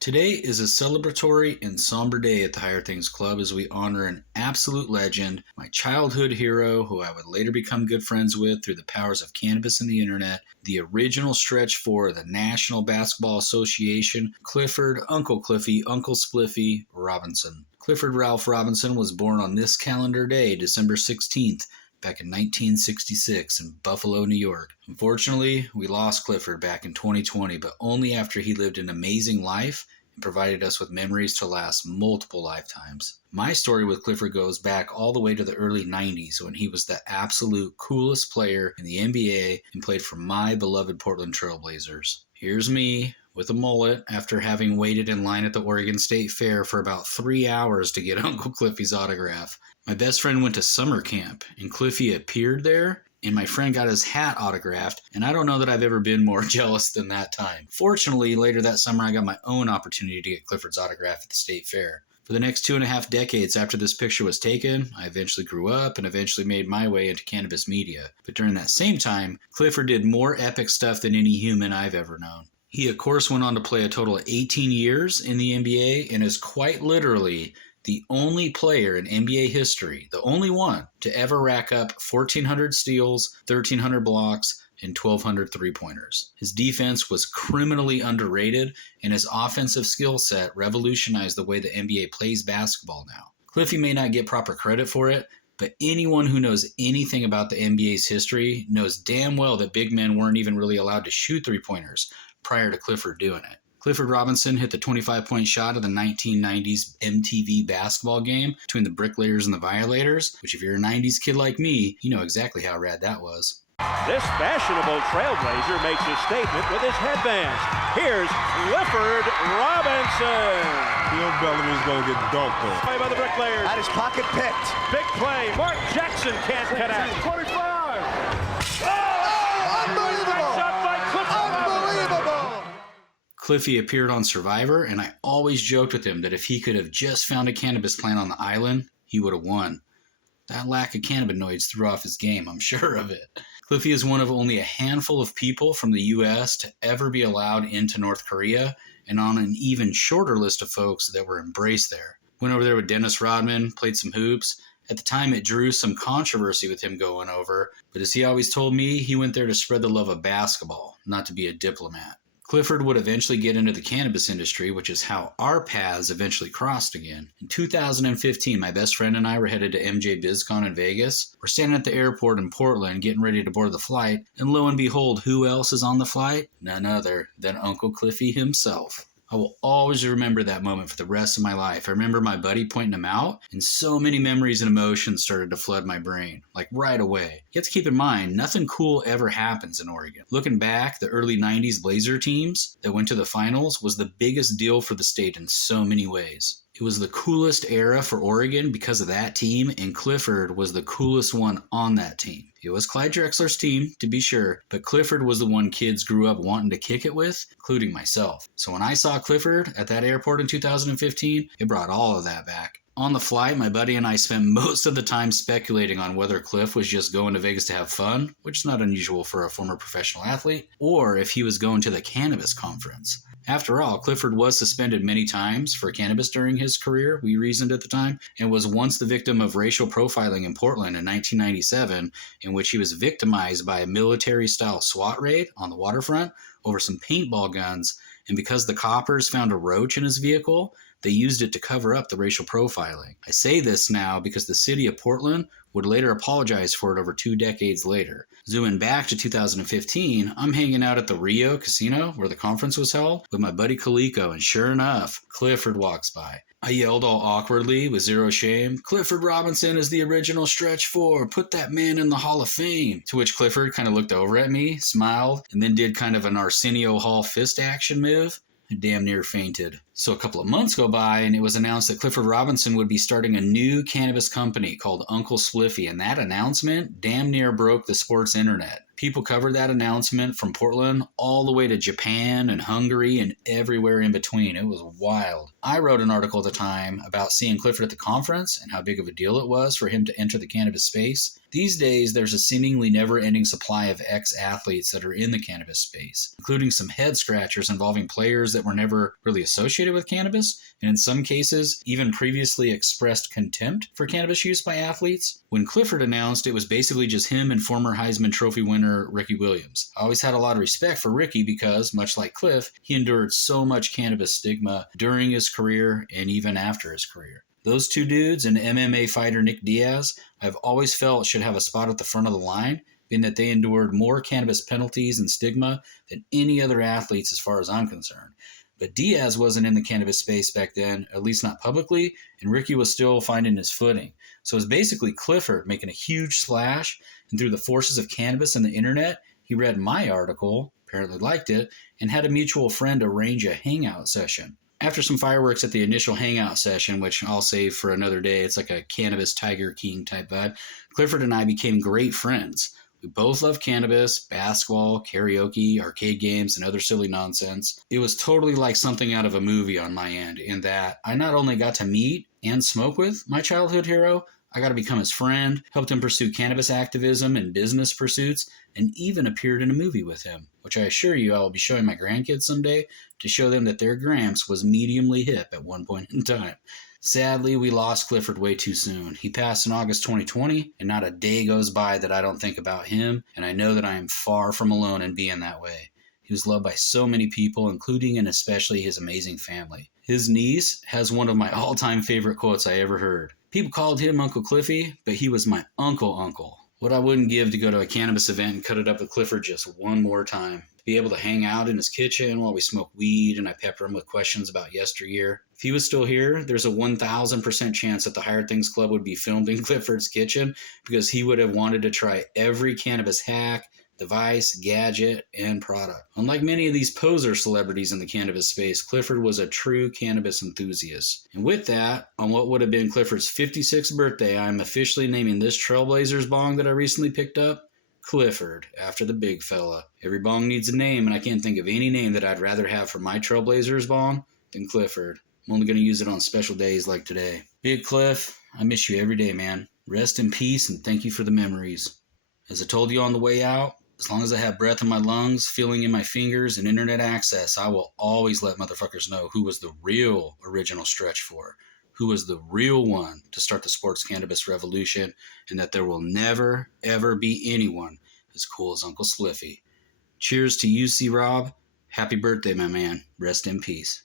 Today is a celebratory and somber day at the Higher Things Club as we honor an absolute legend, my childhood hero who I would later become good friends with through the powers of cannabis and the internet, the original stretch four of the National Basketball Association, Clifford Uncle Cliffy Uncle Spliffy Robinson. Clifford Ralph Robinson was born on this calendar day, December 16th, back in 1966 in Buffalo, New York. Unfortunately, we lost Clifford back in 2020, but only after he lived an amazing life and provided us with memories to last multiple lifetimes. My story with Clifford goes back all the way to the early 90s when he was the absolute coolest player in the NBA and played for my beloved Portland Trail Blazers. Here's me with a mullet after having waited in line at the Oregon State Fair for about 3 hours to get Uncle Cliffy's autograph. My best friend went to summer camp, and Cliffy appeared there, and my friend got his hat autographed, and I don't know that I've ever been more jealous than that time. Fortunately, later that summer, I got my own opportunity to get Clifford's autograph at the state fair. For the next 2.5 decades after this picture was taken, I eventually grew up and eventually made my way into cannabis media. But during that same time, Clifford did more epic stuff than any human I've ever known. He, of course, went on to play a total of 18 years in the NBA and is quite literally the only player in NBA history, the only one, to ever rack up 1,400 steals, 1,300 blocks, and 1,200 three-pointers. His defense was criminally underrated, and his offensive skill set revolutionized the way the NBA plays basketball now. Cliffy may not get proper credit for it, but anyone who knows anything about the NBA's history knows damn well that big men weren't even really allowed to shoot three-pointers prior to Clifford doing it. Clifford Robinson hit the 25-point shot of the 1990s MTV basketball game between the Bricklayers and the Violators, which if you're a 90s kid like me, you know exactly how rad that was. This fashionable trailblazer makes his statement with his headbands. Here's Clifford Robinson. Bill Bellamy's going to get dunked on. Play by the Bricklayers. Had his pocket picked. Big play. Mark Jackson can't connect. 25. Unbelievable. Shot by Clifford. Unbelievable. Cliffy appeared on Survivor, and I always joked with him that if he could have just found a cannabis plant on the island, he would have won. That lack of cannabinoids threw off his game, I'm sure of it. Cliffy is one of only a handful of people from the U.S. to ever be allowed into North Korea, and on an even shorter list of folks that were embraced there. Went over there with Dennis Rodman, played some hoops. At the time, it drew some controversy with him going over, but as he always told me, he went there to spread the love of basketball, not to be a diplomat. Clifford would eventually get into the cannabis industry, which is how our paths eventually crossed again. In 2015, my best friend and I were headed to MJ BizCon in Vegas. We're standing at the airport in Portland getting ready to board the flight, and lo and behold, who else is on the flight? None other than Uncle Cliffy himself. I will always remember that moment for the rest of my life. I remember my buddy pointing him out, and so many memories and emotions started to flood my brain, like right away. You have to keep in mind, nothing cool ever happens in Oregon. Looking back, the early 90s Blazer teams that went to the finals was the biggest deal for the state in so many ways. It was the coolest era for Oregon because of that team, and Clifford was the coolest one on that team. It was Clyde Drexler's team, to be sure, but Clifford was the one kids grew up wanting to kick it with, including myself. So when I saw Clifford at that airport in 2015, it brought all of that back. On the flight, my buddy and I spent most of the time speculating on whether Cliff was just going to Vegas to have fun, which is not unusual for a former professional athlete, or if he was going to the cannabis conference. After all, Clifford was suspended many times for cannabis during his career, we reasoned at the time, and was once the victim of racial profiling in Portland in 1997, in which he was victimized by a military-style SWAT raid on the waterfront over some paintball guns, and because the coppers found a roach in his vehicle, they used it to cover up the racial profiling. I say this now because the city of Portland would later apologize for it over 2 decades later. Zooming back to 2015, I'm hanging out at the Rio Casino where the conference was held with my buddy Kaliko, and sure enough, Clifford walks by. I yelled all awkwardly with zero shame, "Clifford Robinson is the original stretch four. Put that man in the Hall of Fame." To which Clifford kind of looked over at me, smiled, and then did kind of an Arsenio Hall fist action move. I damn near fainted. So a couple of months go by, and it was announced that Clifford Robinson would be starting a new cannabis company called Uncle Spliffy, and that announcement damn near broke the sports internet. People covered that announcement from Portland all the way to Japan and Hungary and everywhere in between. It was wild. I wrote an article at the time about seeing Clifford at the conference and how big of a deal it was for him to enter the cannabis space. These days, there's a seemingly never-ending supply of ex-athletes that are in the cannabis space, including some head-scratchers involving players that were never really associated with cannabis, and in some cases, even previously expressed contempt for cannabis use by athletes. When Clifford announced, it was basically just him and former Heisman Trophy winner Ricky Williams. I always had a lot of respect for Ricky because, much like Cliff, he endured so much cannabis stigma during his career and even after his career. Those two dudes and MMA fighter Nick Diaz, I've always felt should have a spot at the front of the line, being that they endured more cannabis penalties and stigma than any other athletes as far as I'm concerned. But Diaz wasn't in the cannabis space back then, at least not publicly, and Ricky was still finding his footing. So it was basically Clifford making a huge splash, and through the forces of cannabis and the internet, he read my article, apparently liked it, and had a mutual friend arrange a hangout session. After some fireworks at the initial hangout session, which I'll save for another day, it's like a cannabis Tiger King type vibe, Clifford and I became great friends. We both love cannabis, basketball, karaoke, arcade games, and other silly nonsense. It was totally like something out of a movie on my end, in that I not only got to meet and smoke with my childhood hero, I got to become his friend, helped him pursue cannabis activism and business pursuits, and even appeared in a movie with him, which I assure you I will be showing my grandkids someday to show them that their Gramps was mediumly hip at one point in time. Sadly, we lost Clifford way too soon. He passed in August 2020, and not a day goes by that I don't think about him, and I know that I am far from alone in being that way. He was loved by so many people, including and especially his amazing family. His niece has one of my all-time favorite quotes I ever heard. People called him Uncle Cliffy, but he was my uncle. What I wouldn't give to go to a cannabis event and cut it up with Clifford just one more time. Be able to hang out in his kitchen while we smoke weed and I pepper him with questions about yesteryear. If he was still here, there's a 1,000% chance that the Hired Things Club would be filmed in Clifford's kitchen because he would have wanted to try every cannabis hack, device, gadget, and product. Unlike many of these poser celebrities in the cannabis space, Clifford was a true cannabis enthusiast. And with that, on what would have been Clifford's 56th birthday, I'm officially naming this Trailblazers bong that I recently picked up Clifford, after the big fella. Every bong needs a name, and I can't think of any name that I'd rather have for my Trailblazers bong than Clifford. I'm only going to use it on special days like today. Big Cliff, I miss you every day, man. Rest in peace, and thank you for the memories. As I told you on the way out, as long as I have breath in my lungs, feeling in my fingers, and internet access, I will always let motherfuckers know who was the real original Stretch Four, who was the real one to start the sports cannabis revolution, and that there will never, ever be anyone as cool as Uncle Spliffy. Cheers to you, C. Rob. Happy birthday, my man. Rest in peace.